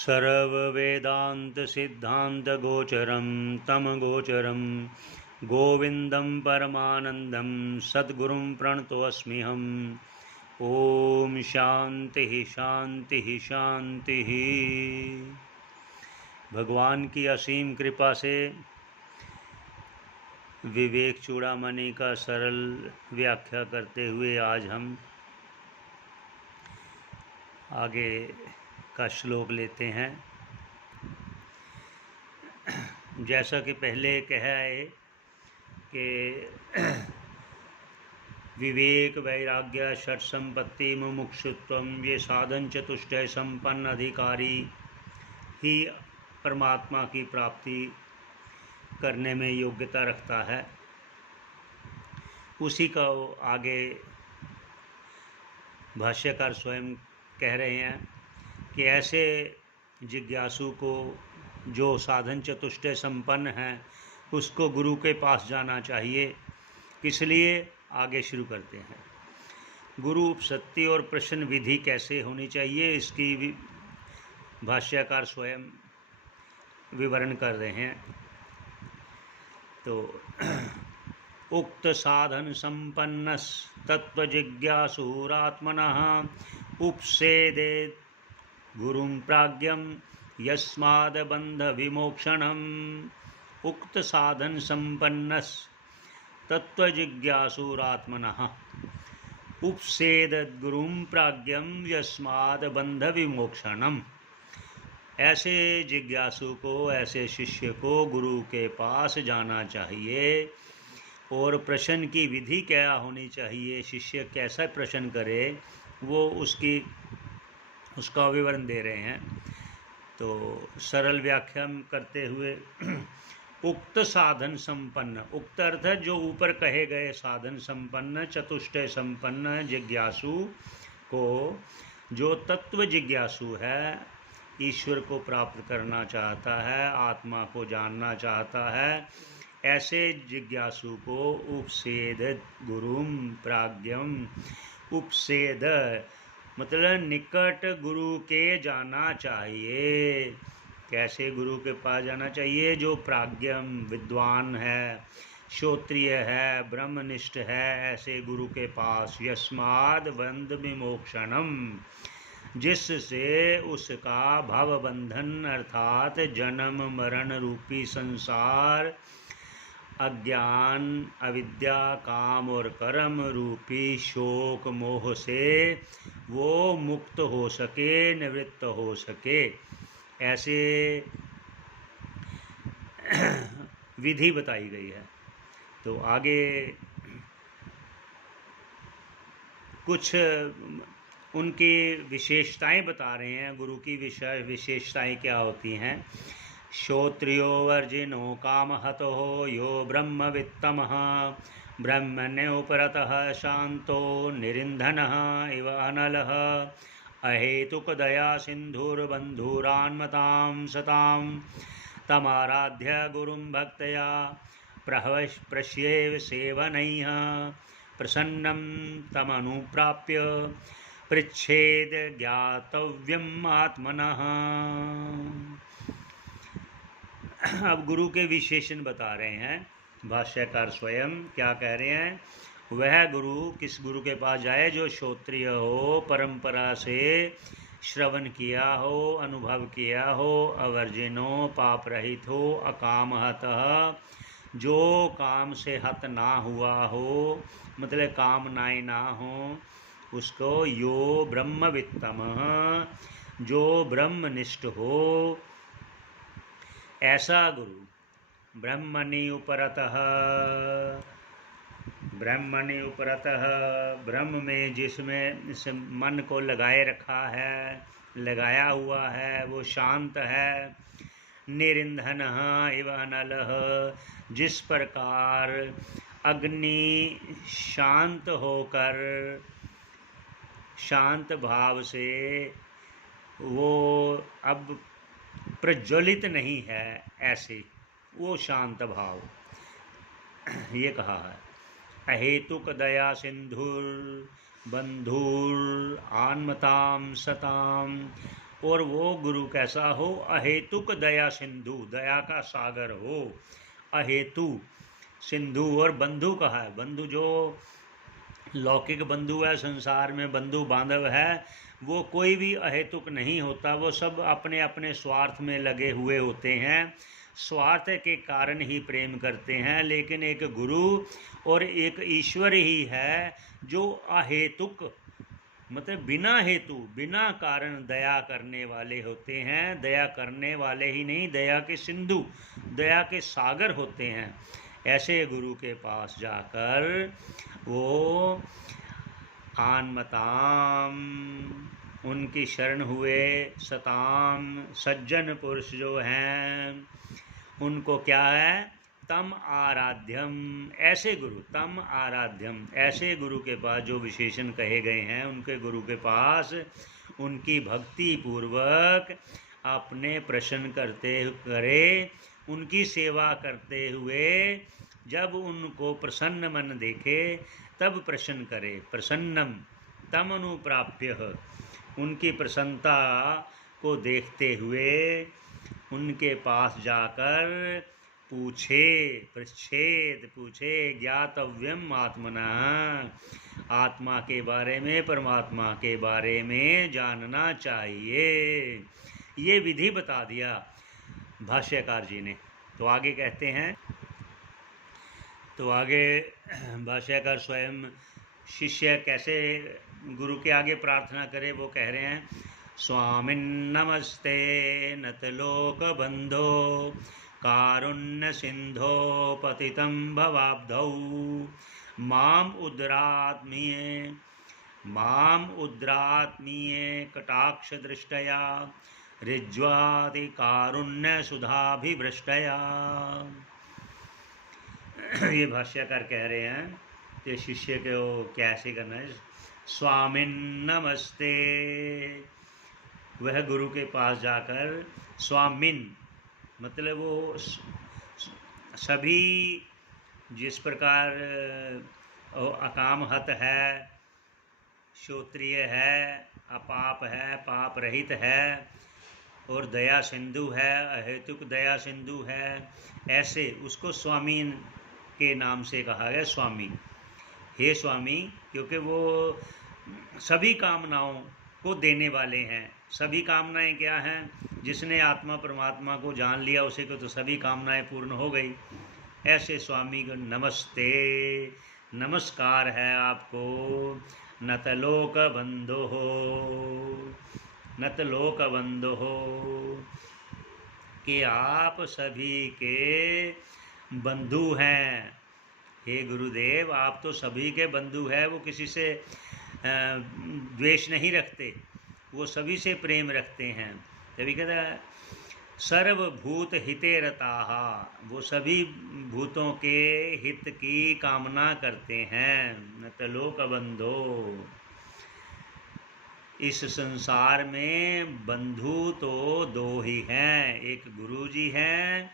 सर्ववेदान्तसिद्धान्तगोचरं तमगोचरं गोविन्दं परमानन्दं सद्गुरुं प्रणतोऽस्म्यहम्। ओम शांति शांति शांति। भगवान की असीम कृपा से विवेक चूड़ामणि का सरल व्याख्या करते हुए आज हम आगे का श्लोक लेते हैं। जैसा कि पहले कहा है कि विवेक वैराग्य षट संपत्ति मुमुक्षुत्वम ये साधन चतुष्टय संपन्न अधिकारी ही परमात्मा की प्राप्ति करने में योग्यता रखता है। उसी का आगे भाष्यकार स्वयं कह रहे हैं कि ऐसे जिज्ञासु को जो साधन चतुष्टय संपन्न है उसको गुरु के पास जाना चाहिए। इसलिए आगे शुरू करते हैं। गुरु उपसत्ति और प्रश्न विधि कैसे होनी चाहिए इसकी भाष्यकार स्वयं विवरण कर रहे हैं। तो उक्त साधन संपन्न तत्व जिज्ञासुरात्मनः उपसेदेत गुरुं प्राज्ञं यस्माद् बंध विमोक्षणम्। उक्त साधन संपन्न तत्व जिज्ञासुरात्मनः उपसेदेत गुरुं प्राज्ञं यस्माद् बंध विमोक्षणम्। ऐसे जिज्ञासु को, ऐसे शिष्य को गुरु के पास जाना चाहिए। और प्रश्न की विधि क्या होनी चाहिए, शिष्य कैसा प्रश्न करे, वो उसका विवरण दे रहे हैं। तो सरल व्याख्या करते हुए उक्त साधन संपन्न, उक्त अर्थ है जो ऊपर कहे गए साधन संपन्न चतुष्टय संपन्न जिज्ञासु को, जो तत्व जिज्ञासु है, ईश्वर को प्राप्त करना चाहता है, आत्मा को जानना चाहता है, ऐसे जिज्ञासु को उपसेद गुरुं प्राज्ञं। उपसेद मतलब निकट गुरु के जाना चाहिए। कैसे गुरु के पास जाना चाहिए? जो प्राज्ञम विद्वान है, श्रोत्रिय है, ब्रह्मनिष्ठ है, ऐसे गुरु के पास। यस्माद् बंध विमोक्षणम, जिससे उसका भवबंधन अर्थात जन्म मरण रूपी संसार, अज्ञान अविद्या काम और कर्म रूपी शोक मोह से वो मुक्त हो सके, निवृत्त हो सके। ऐसे विधि बताई गई है। तो आगे कुछ उनकी विशेषताएं बता रहे हैं। गुरु की विशेषताएं क्या होती हैं? श्रोत्रियो वर्जिनो कामहतो यो ब्रह्मवित्तमः ब्रह्मण्योपरतः शांतो निरिन्धनः इव अनलः अहेतुकदया सिन्धुर्बन्धुरान्मतां सतां तमाराध्य गुरुं भक्तया प्रश्येव सेवनैः प्रसन्नं तमनुप्राप्य पृच्छेद ज्ञातव्यम् आत्मनः। अब गुरु के विशेषण बता रहे हैं भाष्यकार स्वयं। क्या कह रहे हैं? वह गुरु, किस गुरु के पास जाए? जो श्रोत्रिय हो, परंपरा से श्रवण किया हो, अनुभव किया हो, अवर्जिन हो, पाप रहित हो, अकामहतः, जो काम से हत ना हुआ हो, मतलब कामनाएं ना हो, उसको यो ब्रह्मवित्तम, जो ब्रह्मनिष्ठ हो, ऐसा गुरु। ब्रह्मणि उपरतः, ब्रह्मणि उपरतः, ब्रह्म में जिसमें इस मन को लगाए रखा है, लगाया हुआ है, वो शांत है। निरिंधनः इव अनलः, जिस प्रकार अग्नि शांत होकर, शांत भाव से वो अब प्रज्वलित नहीं है, ऐसे वो शांत भाव ये कहा है। अहेतुक दया सिंधुर बंधुर आन्मताम सताम, और वो गुरु कैसा हो, अहेतुक दया सिंधु, दया का सागर हो। अहेतु सिंधु, और बंधु कहा है, बंधु जो लौकिक बंधु है, संसार में बंधु बांधव है, वो कोई भी अहेतुक नहीं होता, वो सब अपने अपने स्वार्थ में लगे हुए होते हैं, स्वार्थ के कारण ही प्रेम करते हैं। लेकिन एक गुरु और एक ईश्वर ही है जो अहेतुक, मतलब बिना हेतु बिना कारण दया करने वाले होते हैं। दया करने वाले ही नहीं, दया के सिंधु, दया के सागर होते हैं। ऐसे गुरु के पास जाकर वो आनमताम, उनकी शरण हुए, सताम, सज्जन पुरुष जो हैं उनको क्या है, तम आराध्यम, ऐसे गुरु, तम आराध्यम, ऐसे गुरु के पास जो विशेषण कहे गए हैं, उनके गुरु के पास उनकी भक्ति पूर्वक अपने प्रश्न करते करे, उनकी सेवा करते हुए जब उनको प्रसन्न मन देखे तब प्रश्न करे। प्रसन्नम तम अनुप्राप्य, उनकी प्रसन्नता को देखते हुए उनके पास जाकर पूछे, पृच्छेद, पूछे, ज्ञातव्यम आत्मना, आत्मा के बारे में, परमात्मा के बारे में जानना चाहिए। ये विधि बता दिया भाष्यकार जी ने। तो आगे कहते हैं, तो आगे भाष्यकार स्वयं शिष्य कैसे गुरु के आगे प्रार्थना करे वो कह रहे हैं, स्वामिन् नमस्ते नतलोक बंधो कारुण्य सिंधो पतितं भवाब्धौ माम उद्रात्मीये कटाक्ष दृष्टया ऋज्वाति कारुण्य सुधाभिभृष्टया। ये भाष्यकार कह रहे हैं कि शिष्य को कैसे करना है। स्वामिन् नमस्ते, वह गुरु के पास जाकर स्वामिन, मतलब वो सभी, जिस प्रकार अकामहत है, श्रोत्रिय है, अपाप है, पाप रहित है, और दया सिंधु है, अहेतुक दया सिंधु है, ऐसे उसको स्वामीन के नाम से कहा गया, स्वामी। हे स्वामी, क्योंकि वो सभी कामनाओं को देने वाले हैं। सभी कामनाएं क्या हैं, जिसने आत्मा परमात्मा को जान लिया उसे को तो सभी कामनाएं पूर्ण हो गई। ऐसे स्वामी को नमस्ते, नमस्कार है आपको। नतलोक बंधो हो, नतलोक बंधो हो, कि आप सभी के बंधु हैं। हे गुरुदेव, आप तो सभी के बंधु हैं। वो किसी से द्वेष नहीं रखते, वो सभी से प्रेम रखते हैं। तभी कहता है सर्वभूत हिते रताः, वो सभी भूतों के हित की कामना करते हैं। नतलोक बंधो, इस संसार में बंधु तो दो ही हैं, एक गुरु जी हैं,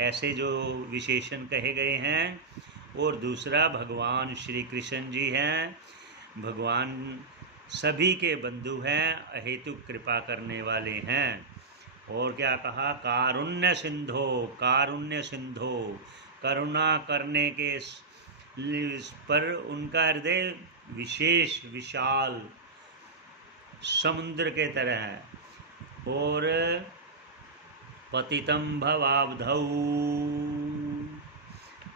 ऐसे जो विशेषण कहे गए हैं, और दूसरा भगवान श्री कृष्ण जी हैं। भगवान सभी के बंधु हैं, अहेतुक कृपा करने वाले हैं। और क्या कहा, कारुण्य सिंधो, कारुण्य सिंधो, करुणा करने के पर उनका हृदय विशेष विशाल समुद्र के तरह है। और पतितं भवाब्धौ,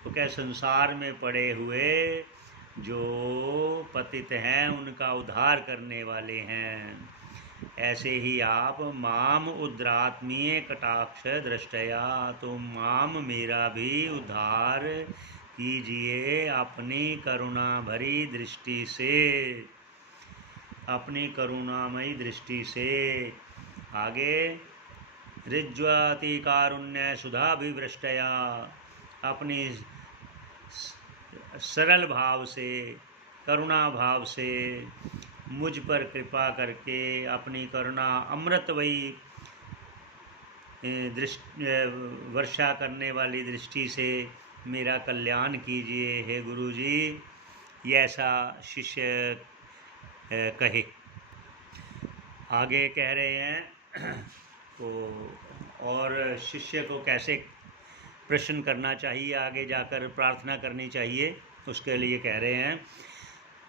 तो क्या संसार में पड़े हुए जो पतित हैं उनका उद्धार करने वाले हैं। ऐसे ही आप माम उद्रात्मीय कटाक्ष दृष्टया, तो माम मेरा भी उद्धार कीजिए अपनी करुणा भरी दृष्टि से, अपनी करुणामयी दृष्टि से। आगे ऋज्वाति कारुण्य सुधाभिवृष्टया, अपनी सरल भाव से, करुणा भाव से मुझ पर कृपा करके अपनी करुणा अमृतमयी वर्षा करने वाली दृष्टि से मेरा कल्याण कीजिए हे गुरु जी। ये ऐसा शिष्य कहे। आगे कह रहे हैं तो और शिष्य को कैसे प्रश्न करना चाहिए, आगे जाकर प्रार्थना करनी चाहिए, उसके लिए कह रहे हैं,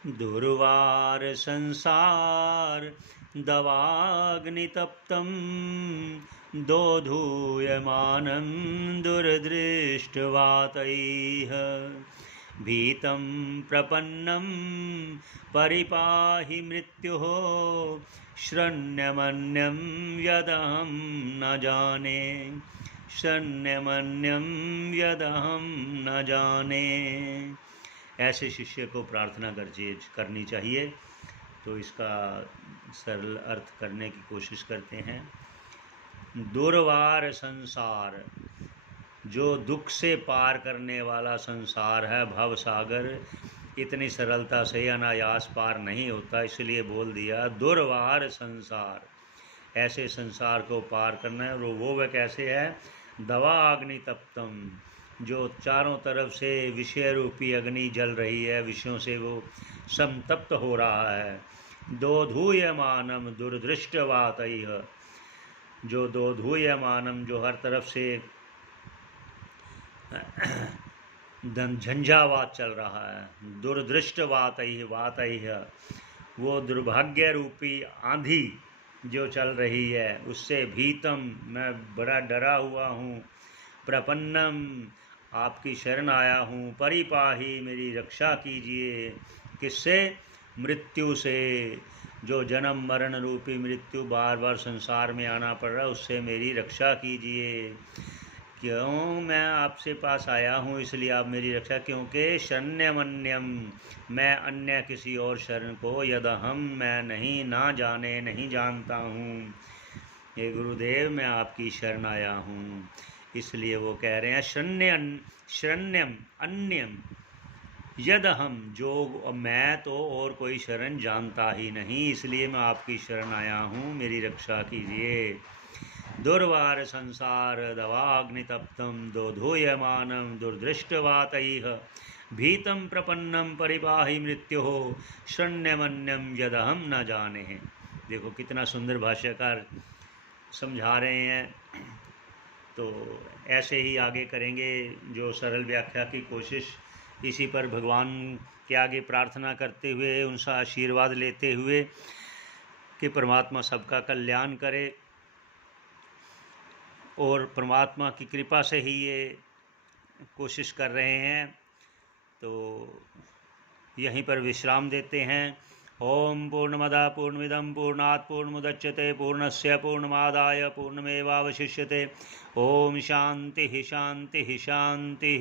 दुर्वार संसार दवाग्नितप्तं दोधूयमानं दुर्दृष्टवातैः भीतं प्रपन्नं परिपाहि मृत्युः शरण्यमन्यं यदहं न जाने, शरण्यमन्यं यदहं न जाने। ऐसे शिष्य को प्रार्थना करनी चाहिए। तो इसका सरल अर्थ करने की कोशिश करते हैं। दुर्वार संसार, जो दुख से पार करने वाला संसार है, भव सागर, इतनी सरलता से अनायास पार नहीं होता, इसलिए बोल दिया दुर्वार संसार। ऐसे संसार को पार करना है। वो वह कैसे है? दवा अग्नि तप्तम, जो चारों तरफ से विषय रूपी अग्नि जल रही है, विषयों से वो संतप्त हो रहा है। दोधूयमानम दुर्दृष्टवातैः, जो दोधूयमानम, जो हर तरफ से झंझावात चल रहा है। दुर्दृष्टवातैः, वातैः, वो दुर्भाग्य रूपी आंधी जो चल रही है, उससे भीतम, मैं बड़ा डरा हुआ हूँ। प्रपन्नम, आपकी शरण आया हूँ। परिपाही, मेरी रक्षा कीजिए। किससे? मृत्यु से, जो जन्म मरण रूपी मृत्यु बार बार संसार में आना पड़ रहा है, उससे मेरी रक्षा कीजिए। क्यों मैं आपसे पास आया हूँ? इसलिए आप मेरी रक्षा, क्योंकि शरण्यमन्यम, मैं अन्य किसी और शरण को यदहम, मैं नहीं, ना जाने, नहीं जानता हूँ। हे गुरुदेव, मैं आपकी शरण आया हूँ। इसलिए वो कह रहे हैं शरण्यम अन्यम यदहम, जो मैं तो और कोई शरण जानता ही नहीं, इसलिए मैं आपकी शरण आया हूँ, मेरी रक्षा कीजिए। दुर्वार संसार दवाग्नितप्तं दोधूयमानं दुर्दृष्टवातैः भीतं प्रपन्नं परिपाहि मृत्योः शरण्यमन्यं यदहं न जाने। देखो कितना सुंदर भाष्यकार समझा रहे हैं। तो ऐसे ही आगे करेंगे, जो सरल व्याख्या की कोशिश, इसी पर भगवान के आगे प्रार्थना करते हुए, उनका आशीर्वाद लेते हुए कि परमात्मा सबका कल्याण करे, और परमात्मा की कृपा से ही ये कोशिश कर रहे हैं। तो यहीं पर विश्राम देते हैं। ओम पूर्णमदा पूर्णमिदं पूर्णात् पूर्णमुदच्यते पूर्णस्य पूर्णमादाय पूर्णमेवावशिष्यते। ओम शांति शांति शांति।